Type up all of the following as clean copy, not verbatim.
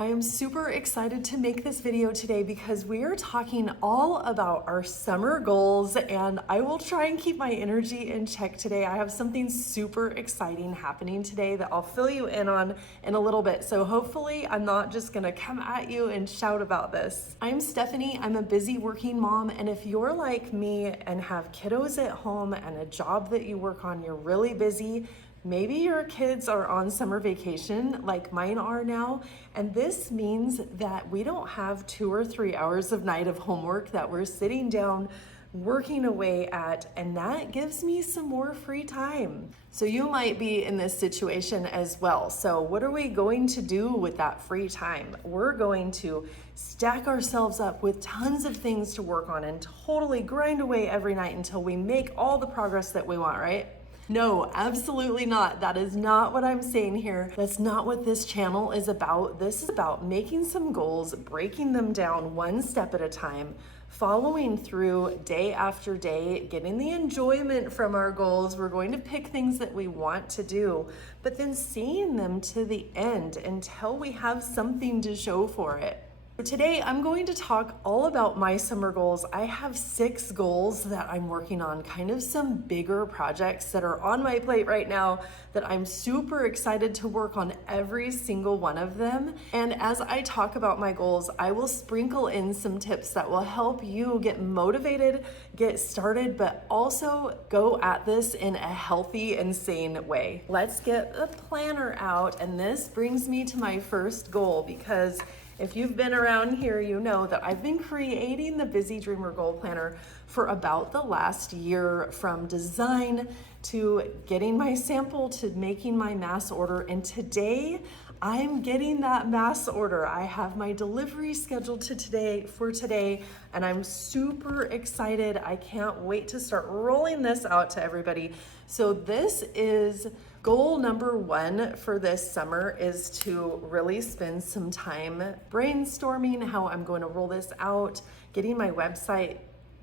I am super excited to make this video today because we are talking all about our summer goals, and I will try and keep my energy in check today. I have something super exciting happening today that I'll fill you in on in a little bit. So hopefully I'm not just gonna come at you and shout about this. I'm Stephanie, I'm a busy working mom, and if you're like me and have kiddos at home and a job that you work on, you're really busy, maybe your kids are on summer vacation like mine are now, and this means that we don't have 2 or 3 hours of night of homework that we're sitting down working away at, and that gives me some more free time. So you might be in this situation as well. So what are we going to do with that free time? We're going to stack ourselves up with tons of things to work on and totally grind away every night until we make all the progress that we want, right? No, absolutely not. That is not what I'm saying here. That's not what this channel is about. This is about making some goals, breaking them down one step at a time, following through day after day, getting the enjoyment from our goals. We're going to pick things that we want to do, but then seeing them to the end until we have something to show for it. Today, I'm going to talk all about my summer goals. I have 6 goals that I'm working on, kind of some bigger projects that are on my plate right now that I'm super excited to work on every single one of them. And as I talk about my goals, I will sprinkle in some tips that will help you get motivated, get started, but also go at this in a healthy and sane way. Let's get the planner out, and this brings me to my first goal, because if you've been around here, you know that I've been creating the Busy Dreamer Goal Planner for about the last year, from design to getting my sample to making my mass order. And today I'm getting that mass order. I have my delivery scheduled for today, and I'm super excited. I can't wait to start rolling this out to everybody. So this is goal number 1 for this summer, is to really spend some time brainstorming how I'm going to roll this out, getting my website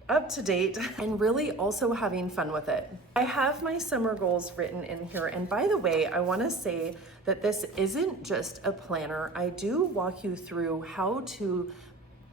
up to date, and really also having fun with it. I have my summer goals written in here, and by the way, I want to say that this isn't just a planner. I do walk you through how to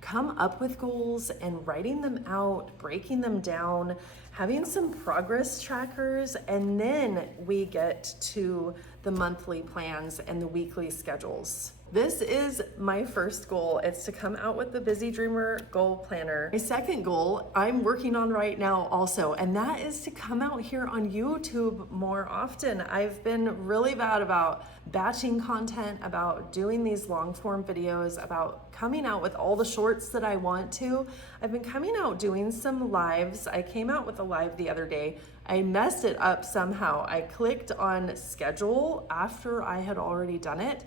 come up with goals and writing them out, breaking them down, having some progress trackers, and then we get to the monthly plans and the weekly schedules. This is my first goal. It's to come out with the Busy Dreamer Goal Planner. My second goal I'm working on right now also, and that is to come out here on YouTube more often. I've been really bad about batching content, about doing these long form videos, about coming out with all the shorts that I want to. I've been coming out doing some lives. I came out with a live the other day. I messed it up somehow. I clicked on schedule after I had already done it,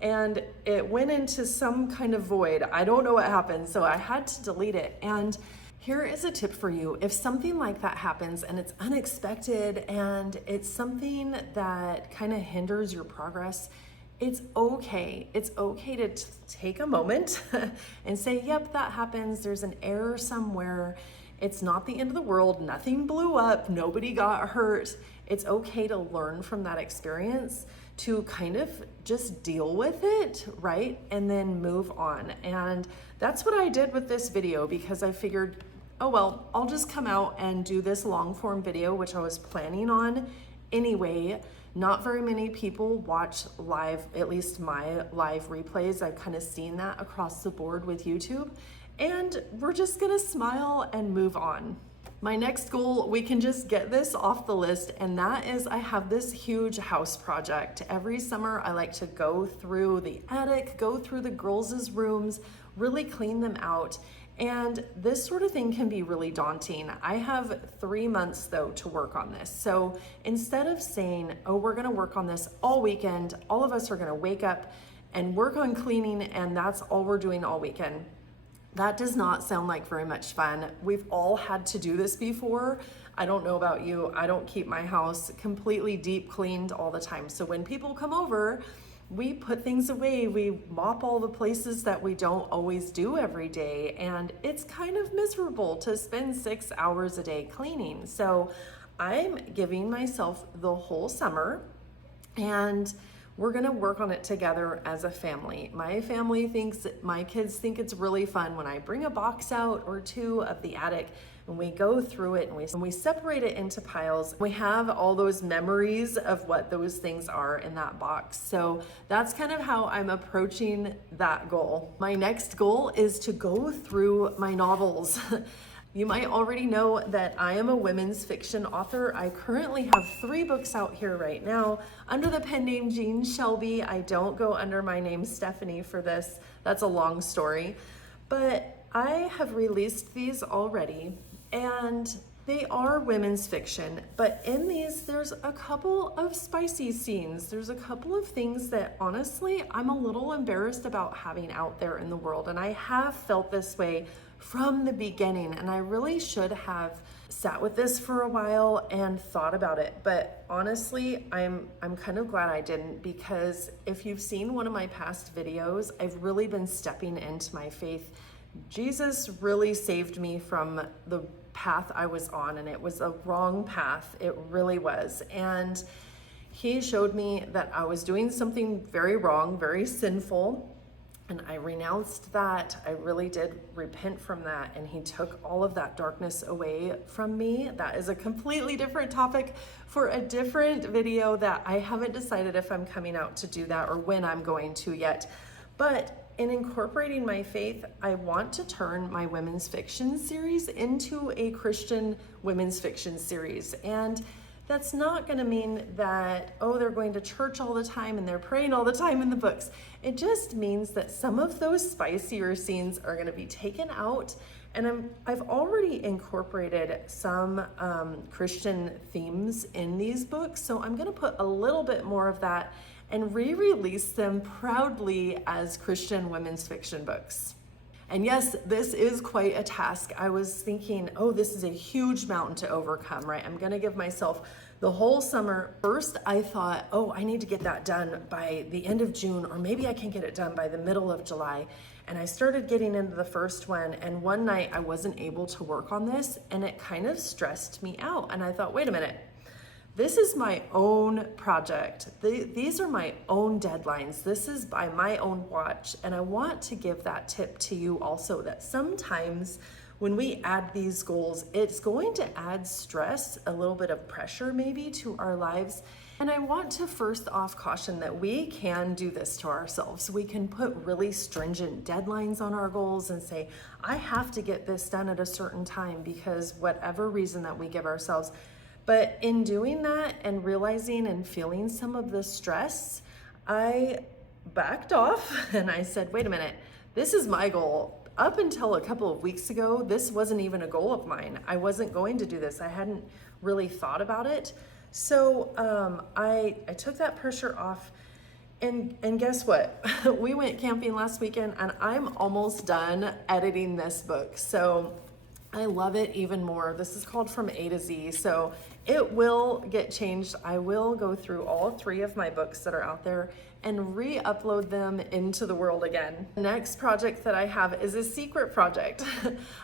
and it went into some kind of void. I don't know what happened, so I had to delete it. And here is a tip for you. If something like that happens and it's unexpected and it's something that kind of hinders your progress, it's okay. It's okay to take a moment and say, yep, that happens. There's an error somewhere. It's not the end of the world. Nothing blew up. Nobody got hurt. It's okay to learn from that experience, to kind of just deal with it, right? And then move on. And that's what I did with this video, because I figured, oh, well, I'll just come out and do this long form video, which I was planning on anyway. Not very many people watch live, at least my live replays. I've kind of seen that across the board with YouTube. And we're just gonna smile and move on. My next goal, we can just get this off the list, and that is I have this huge house project. Every summer I like to go through the attic, go through the girls' rooms, really clean them out. And this sort of thing can be really daunting. I have 3 months though to work on this. So instead of saying, oh, we're gonna work on this all weekend, all of us are gonna wake up and work on cleaning, and that's all we're doing all weekend. That does not sound like very much fun. We've all had to do this before. I don't know about you. I don't keep my house completely deep cleaned all the time. So when people come over, we put things away. We mop all the places that we don't always do every day. And it's kind of miserable to spend 6 hours a day cleaning. So I'm giving myself the whole summer, and we're gonna work on it together as a family. My family thinks, my kids think it's really fun when I bring a box out or two of the attic and we go through it and we separate it into piles. We have all those memories of what those things are in that box. So that's kind of how I'm approaching that goal. My next goal is to go through my novels. You might already know that I am a women's fiction author. I currently have 3 books out here right now under the pen name Jean Shelby. I don't go under my name Stephanie for this. That's a long story. But I have released these already, and they are women's fiction. But in these, there's a couple of spicy scenes. There's a couple of things that honestly, I'm a little embarrassed about having out there in the world. And I have felt this way from the beginning, and I really should have sat with this for a while and thought about it. But honestly, I'm kind of glad I didn't, because if you've seen one of my past videos, I've really been stepping into my faith. Jesus really saved me from the path I was on, and it was a wrong path. It really was. And he showed me that I was doing something very wrong, very sinful. And I renounced that. I really did repent from that. And he took all of that darkness away from me. That is a completely different topic for a different video that I haven't decided if I'm coming out to do that or when I'm going to yet. But in incorporating my faith, I want to turn my women's fiction series into a Christian women's fiction series. And that's not going to mean that, oh, they're going to church all the time and they're praying all the time in the books. It just means that some of those spicier scenes are going to be taken out. And I've already incorporated some Christian themes in these books. So I'm going to put a little bit more of that and re-release them proudly as Christian women's fiction books. And yes, this is quite a task. I was thinking, oh, this is a huge mountain to overcome, right? I'm gonna give myself the whole summer. First, I thought, oh, I need to get that done by the end of June, or maybe I can get it done by the middle of July. And I started getting into the first one, and one night I wasn't able to work on this, and it kind of stressed me out. And I thought, wait a minute, this is my own project. These are my own deadlines. This is by my own watch. And I want to give that tip to you also, that sometimes when we add these goals, it's going to add stress, a little bit of pressure maybe to our lives. And I want to first off caution that we can do this to ourselves. We can put really stringent deadlines on our goals and say, I have to get this done at a certain time because whatever reason that we give ourselves. But in doing that and realizing and feeling some of the stress, I backed off and I said, wait a minute, this is my goal. Up until a couple of weeks ago, this wasn't even a goal of mine. I wasn't going to do this. I hadn't really thought about it. So I took that pressure off. And guess what? We went camping last weekend and I'm almost done editing this book. So I love it even more. This is called From A to Z. So it will get changed. I will go through all 3 of my books that are out there and re-upload them into the world again. The next project that I have is a secret project.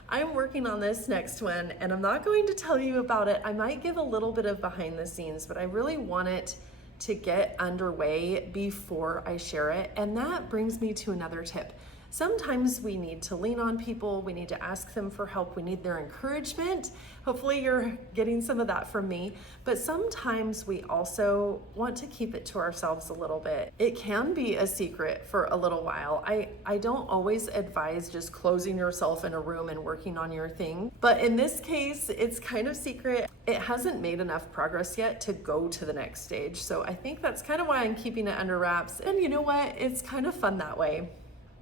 I'm working on this next one and I'm not going to tell you about it. I might give a little bit of behind the scenes, but I really want it to get underway before I share it. And that brings me to another tip. Sometimes we need to lean on people, we need to ask them for help, we need their encouragement. Hopefully you're getting some of that from me, but sometimes we also want to keep it to ourselves a little bit. It can be a secret for a little while. I don't always advise just closing yourself in a room and working on your thing, but in this case, it's kind of secret. It hasn't made enough progress yet to go to the next stage. So I think that's kind of why I'm keeping it under wraps. And you know what? It's kind of fun that way.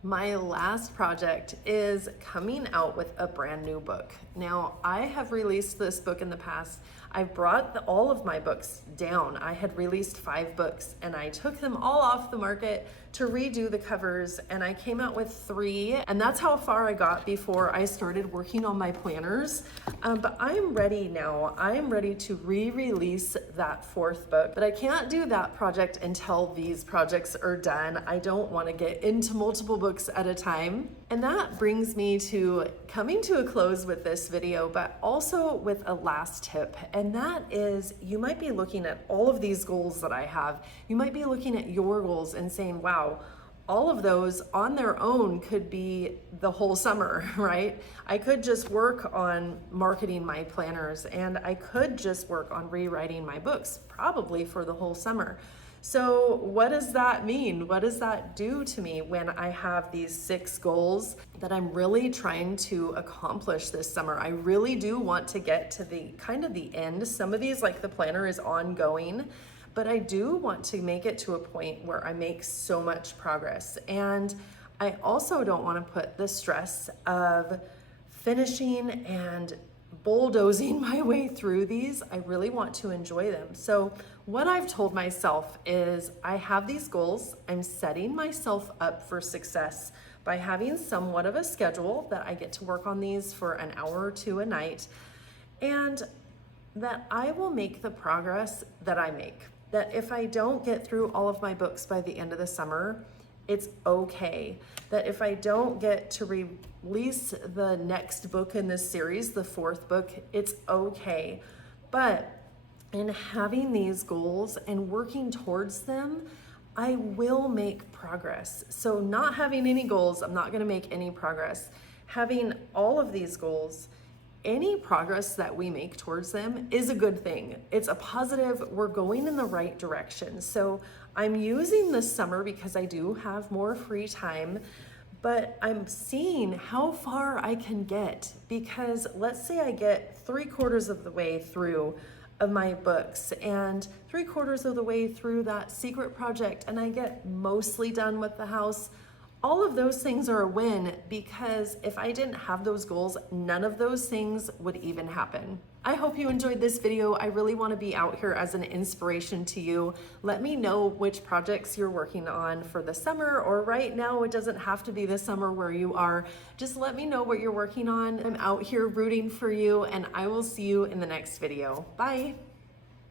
My last project is coming out with a brand new book. Now, I have released this book in the past. I've brought all of my books down. I had released 5 books and I took them all off the market to redo the covers, and I came out with 3, and that's how far I got before I started working on my planners. But I'm ready now. I'm ready to re-release that 4th book, but I can't do that project until these projects are done. I don't want to get into multiple books books at a time. And that brings me to coming to a close with this video, but also with a last tip. And that is, you might be looking at all of these goals that I have. You might be looking at your goals and saying, wow, all of those on their own could be the whole summer, right? I could just work on marketing my planners, and I could just work on rewriting my books, probably for the whole summer. So what does that mean? What does that do to me when I have these 6 goals that I'm really trying to accomplish this summer? I really do want to get to the kind of the end. Some of these, like the planner, is ongoing, but I do want to make it to a point where I make so much progress. And I also don't want to put the stress of finishing and bulldozing my way through these. I really want to enjoy them. So what I've told myself is I have these goals. I'm setting myself up for success by having somewhat of a schedule that I get to work on these for an hour or 2 a night, and that I will make the progress that I make. That if I don't get through all of my books by the end of the summer, it's okay. That if I don't get to release the next book in this series, the 4th book, it's okay. But in having these goals and working towards them, I will make progress. So not having any goals, I'm not gonna make any progress. Having all of these goals, any progress that we make towards them is a good thing. It's a positive, we're going in the right direction. So I'm using this summer because I do have more free time, but I'm seeing how far I can get, because let's say I get 3/4 of the way through of my books and 3/4 of the way through that secret project, and I get mostly done with the house. All of those things are a win, because if I didn't have those goals, none of those things would even happen. I hope you enjoyed this video. I really want to be out here as an inspiration to you. Let me know which projects you're working on for the summer, or right now. It doesn't have to be the summer where you are. Just let me know what you're working on. I'm out here rooting for you, and I will see you in the next video. Bye.